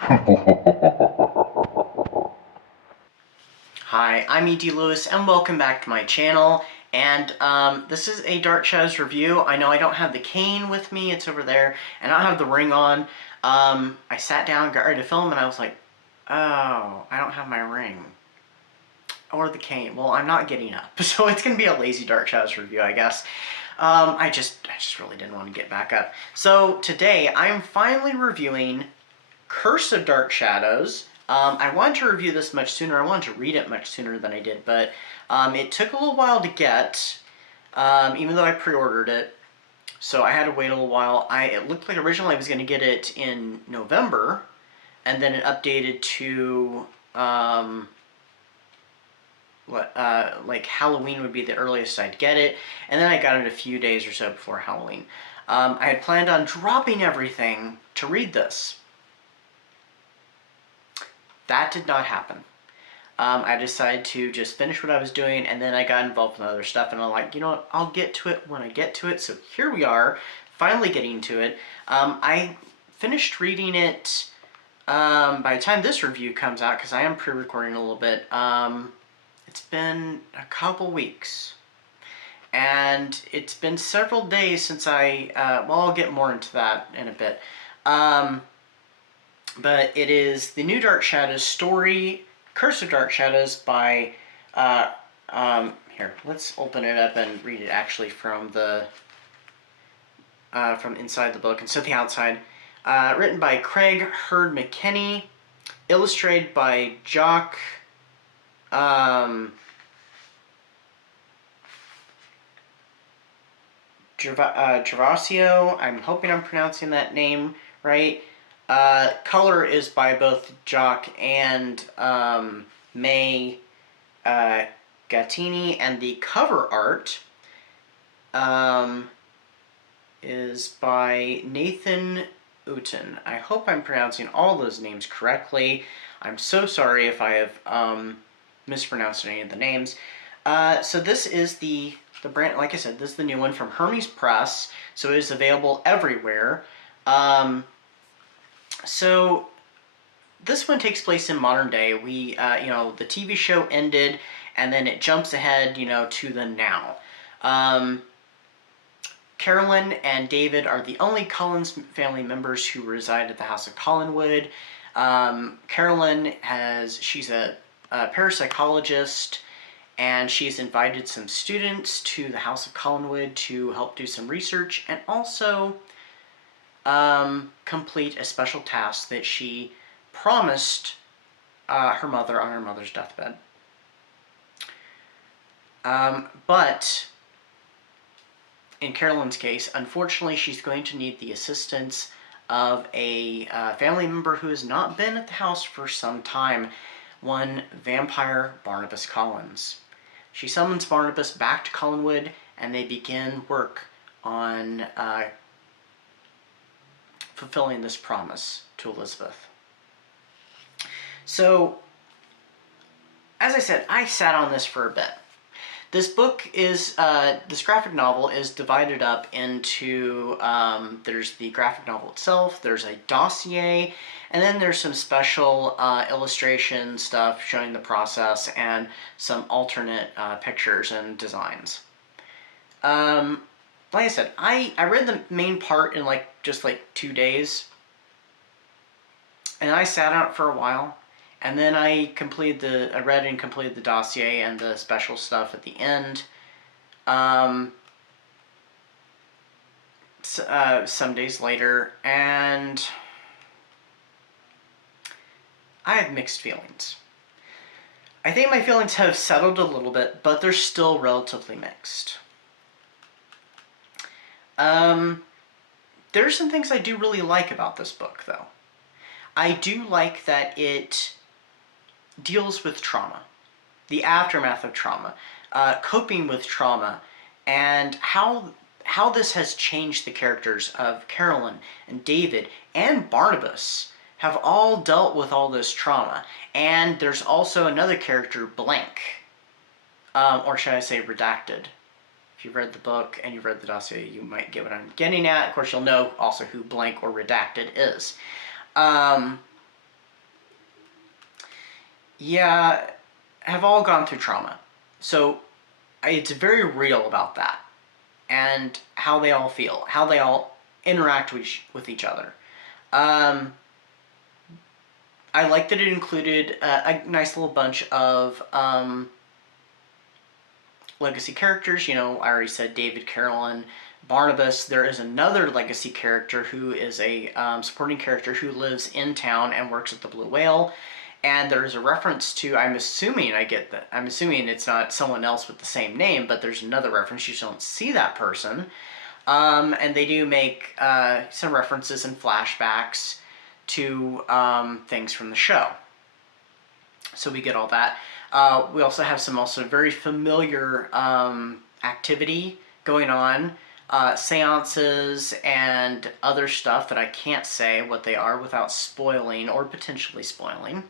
Hi, I'm E.D. Lewis, and welcome back to my channel. And this is a Dark Shadows review. I know I don't have the cane with me, it's over there, and I don't have the ring on. I sat down, got ready to film, and I was like, oh, I don't have my ring. Or the cane. Well, I'm not getting up, so it's going to be a lazy Dark Shadows review, I guess. I just really didn't want to get back up. So today, I'm finally reviewing Curse of Dark Shadows. I wanted to review this much sooner. I wanted to read it much sooner than I did, but it took a little while to get, even though I pre-ordered it. So I had to wait a little while. It looked like originally I was going to get it in November, and then it updated to like Halloween would be the earliest I'd get it, and then I got it a few days or so before Halloween. I had planned on dropping everything to read this. That did not happen. I decided to just finish what I was doing, and then I got involved in other stuff, and I'm like, you know what, I'll get to it when I get to it. So here we are, finally getting to it. I finished reading it by the time this review comes out, because I am pre-recording a little bit. It's been a couple weeks, and it's been several days since well, I'll get more into that in a bit. But it is the new Dark Shadows story, Curse of Dark Shadows by, here, let's open it up and read it actually from the, from inside the book instead of the outside. Written by Craig Hurd-McKenney, illustrated by Jock, Gervasio. I'm hoping I'm pronouncing that name right. Color is by both Jock and May Gattini, and the cover art is by Nathan Uten. I hope I'm pronouncing all those names correctly. I'm so sorry if I have mispronounced any of the names. So this is the brand, like I said, this is the new one from Hermes Press, so it is available everywhere. So this one takes place in modern day. We, the TV show ended, and then it jumps ahead, to the now. Carolyn and David are the only Collins family members who reside at the House of Collinwood. Carolyn she's a parapsychologist, and she's invited some students to the House of Collinwood to help do some research, and also complete a special task that she promised her mother on her mother's deathbed. But in Carolyn's case, unfortunately, she's going to need the assistance of a family member who has not been at the house for some time, one vampire Barnabas Collins. She summons Barnabas back to Collinwood, and they begin work on fulfilling this promise to Elizabeth. So, as I said, I sat on this for a bit. This book is, this graphic novel is divided up into, there's the graphic novel itself, there's a dossier, and then there's some special illustration stuff showing the process and some alternate pictures and designs. Like I said, I read the main part in just 2 days, and I sat on it for a while, and then I read and completed the dossier and the special stuff at the end. Some days later, and I have mixed feelings. I think my feelings have settled a little bit, but they're still relatively mixed. There's some things I do really like about this book, though. I do like that it deals with trauma, the aftermath of trauma, coping with trauma, and how this has changed the characters of Carolyn and David and Barnabas have all dealt with all this trauma. And there's also another character, Blank, or should I say Redacted. If you've read the book and you've read the dossier, you might get what I'm getting at. Of course, you'll know also who Blank or Redacted is. yeah, have all gone through trauma. So it's very real about that and how they all feel, how they all interact with each other. Um, I like that it included a nice little bunch of legacy characters. You know, I already said David, Carolyn, Barnabas. There is another legacy character who is a supporting character who lives in town and works at the Blue Whale. And there is a reference to, I'm assuming it's not someone else with the same name, but there's another reference. You don't see that person. And they do make some references and flashbacks to things from the show. So we get all that. We also have some very familiar activity going on. Seances and other stuff that I can't say what they are without spoiling or potentially spoiling.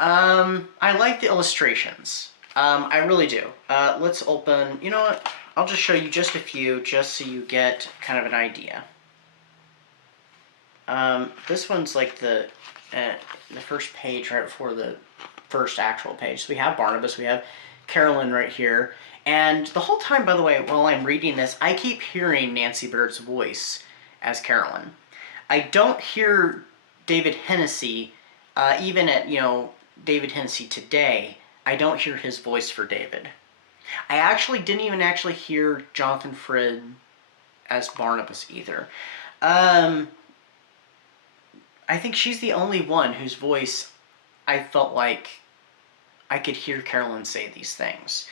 I like the illustrations. I really do. Let's open, you know what? I'll just show you just a few just so you get kind of an idea. This one's like the first page right before the first actual page. So we have Barnabas, we have Carolyn right here. And the whole time, by the way, while I'm reading this, I keep hearing Nancy Baird's voice as Carolyn. I don't hear David Hennessy, even at, you know, David Hennessy today, I don't hear his voice for David. I actually didn't even hear Jonathan Frid as Barnabas either. I think she's the only one whose voice I felt like I could hear Carolyn say these things.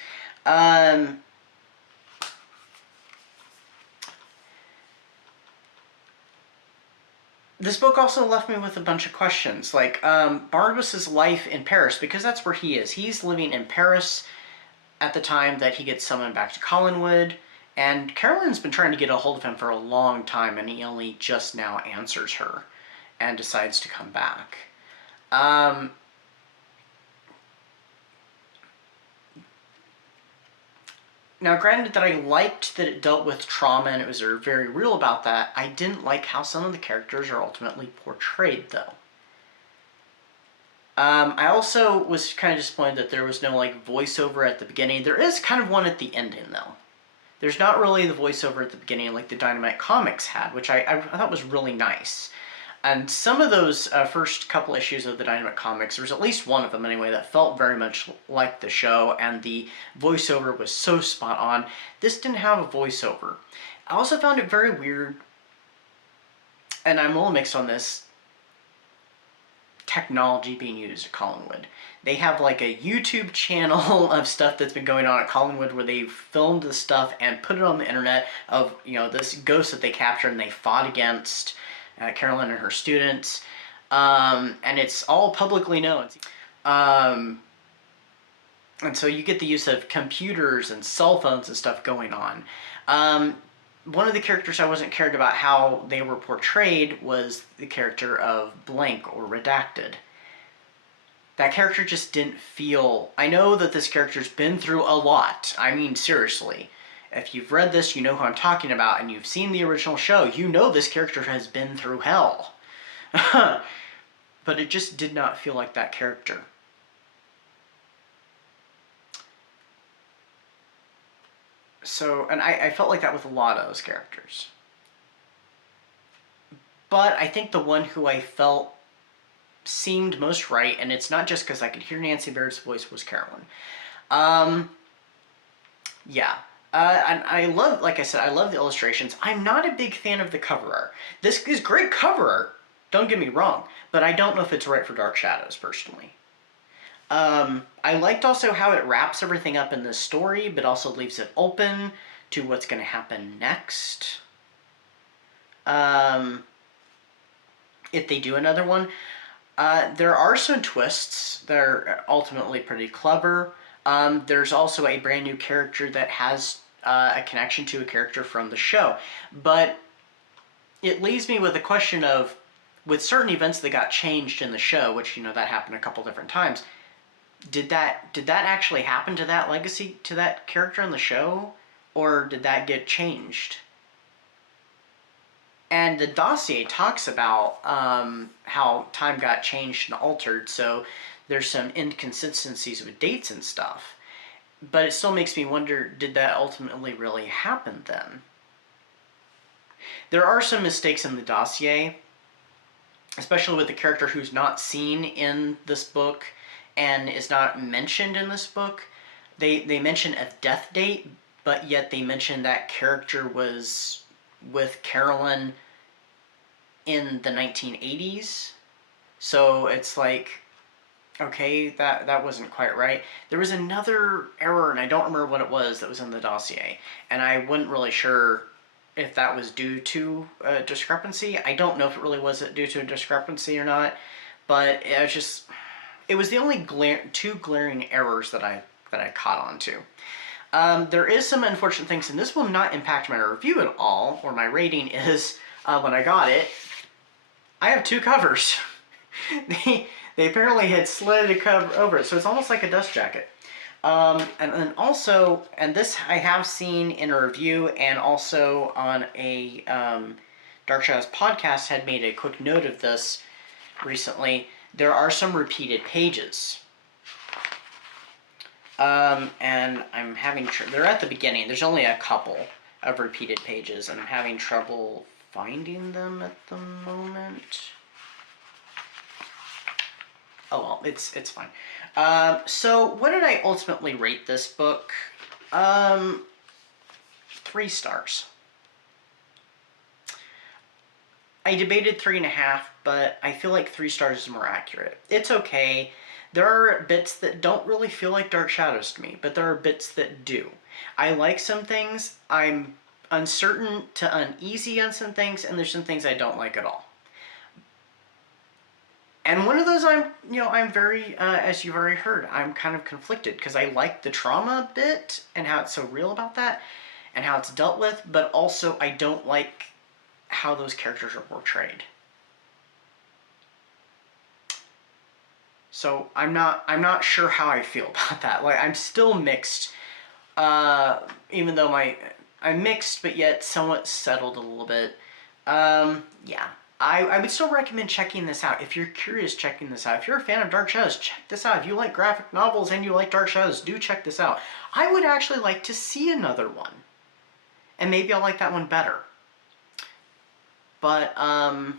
This book also left me with a bunch of questions, like Barnabas's life in Paris, because that's where he is. He's living in Paris at the time that he gets summoned back to Collinwood, and Carolyn's been trying to get a hold of him for a long time, and he only just now answers her and decides to come back. Now, granted that I liked that it dealt with trauma and it was very real about that, I didn't like how some of the characters are ultimately portrayed, though. I also was kind of disappointed that there was no, like, voiceover at the beginning. There is kind of one at the ending, though. There's not really the voiceover at the beginning like the Dynamite comics had, which I thought was really nice. And some of those first couple issues of the Dynamite comics, there was at least one of them anyway that felt very much like the show, and the voiceover was so spot on. This didn't have a voiceover. I also found it very weird, and I'm a little mixed on this, technology being used at Collinwood. They have like a YouTube channel of stuff that's been going on at Collinwood where they filmed the stuff and put it on the internet of, you know, this ghost that they captured and they fought against Carolyn and her students. And it's all publicly known. And so you get the use of computers and cell phones and stuff going on. One of the characters I wasn't cared about how they were portrayed was the character of Blank or Redacted. That character just didn't feel... I know that this character's been through a lot. I mean, seriously. If you've read this, you know who I'm talking about, and you've seen the original show, you know this character has been through hell. But it just did not feel like that character. So, and I felt like that with a lot of those characters. But I think the one who I felt seemed most right, and it's not just because I could hear Nancy Baird's voice, was Carolyn. Yeah. And I love, like I said, I love the illustrations. I'm not a big fan of the cover art. This is great cover art, don't get me wrong, but I don't know if it's right for Dark Shadows, personally. I liked also how it wraps everything up in this story, but also leaves it open to what's going to happen next. If they do another one. There are some twists that are ultimately pretty clever. There's also a brand new character that has a connection to a character from the show. But it leaves me with a question of, with certain events that got changed in the show, which, you know, that happened a couple different times, did that actually happen to that legacy, to that character in the show? Or did that get changed? And the dossier talks about how time got changed and altered, so there's some inconsistencies with dates and stuff. But it still makes me wonder, did that ultimately really happen then? There are some mistakes in the dossier, especially with the character who's not seen in this book and is not mentioned in this book. They mention a death date, but yet they mention that character was with Carolyn in the 1980s. So it's like, okay, that wasn't quite right. There was another error, and I don't remember what it was, that was in the dossier, and I wasn't really sure if that was due to a discrepancy. I don't know if it really was due to a discrepancy or not, but it was the only two glaring errors that I caught on to. There is some unfortunate things, and this will not impact my review at all, or my rating is, when I got it, I have two covers. They apparently had slid a cover over it, so it's almost like a dust jacket. And then also, and this I have seen in a review, and also on a Dark Shadows podcast had made a quick note of this recently. There are some repeated pages. And I'm having they're at the beginning. There's only a couple of repeated pages, and I'm having trouble finding them at the moment. Oh well, it's fine. So what did I ultimately rate this book? 3 stars. I debated 3.5, but I feel like 3 stars is more accurate. It's okay. There are bits that don't really feel like Dark Shadows to me, but there are bits that do. I like some things. I'm uncertain to uneasy on some things, and there's some things I don't like at all. And one of those I'm very, as you've already heard, I'm kind of conflicted, because I like the trauma bit and how it's so real about that and how it's dealt with, but also I don't like how those characters are portrayed. So I'm not sure how I feel about that. Like, I'm still mixed, even though I'm mixed, but yet somewhat settled a little bit. Yeah. I would still recommend checking this out. If you're curious, checking this out. If you're a fan of Dark Shadows, check this out. If you like graphic novels and you like Dark Shadows, do check this out. I would actually like to see another one. And maybe I'll like that one better. But, oh,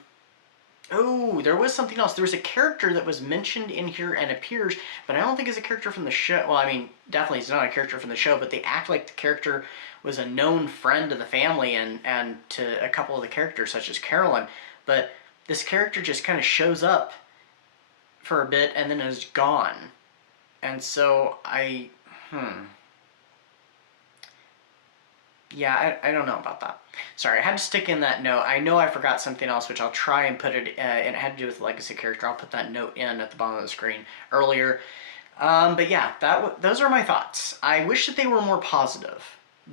there was something else. There was a character that was mentioned in here and appears, but I don't think it's a character from the show. Well, I mean, definitely it's not a character from the show, but they act like the character was a known friend of the family and to a couple of the characters, such as Carolyn. But this character just kind of shows up for a bit and then is gone. And so yeah, I don't know about that. Sorry, I had to stick in that note. I know I forgot something else, which I'll try and put it, and it had to do with the legacy character. I'll put that note in at the bottom of the screen earlier. But yeah, those are my thoughts. I wish that they were more positive,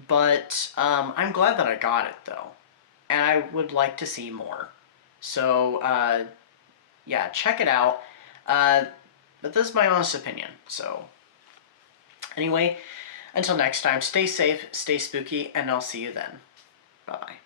but I'm glad that I got it, though. And I would like to see more. So, yeah, check it out. But this is my honest opinion. So, anyway, until next time, stay safe, stay spooky, and I'll see you then. Bye-bye.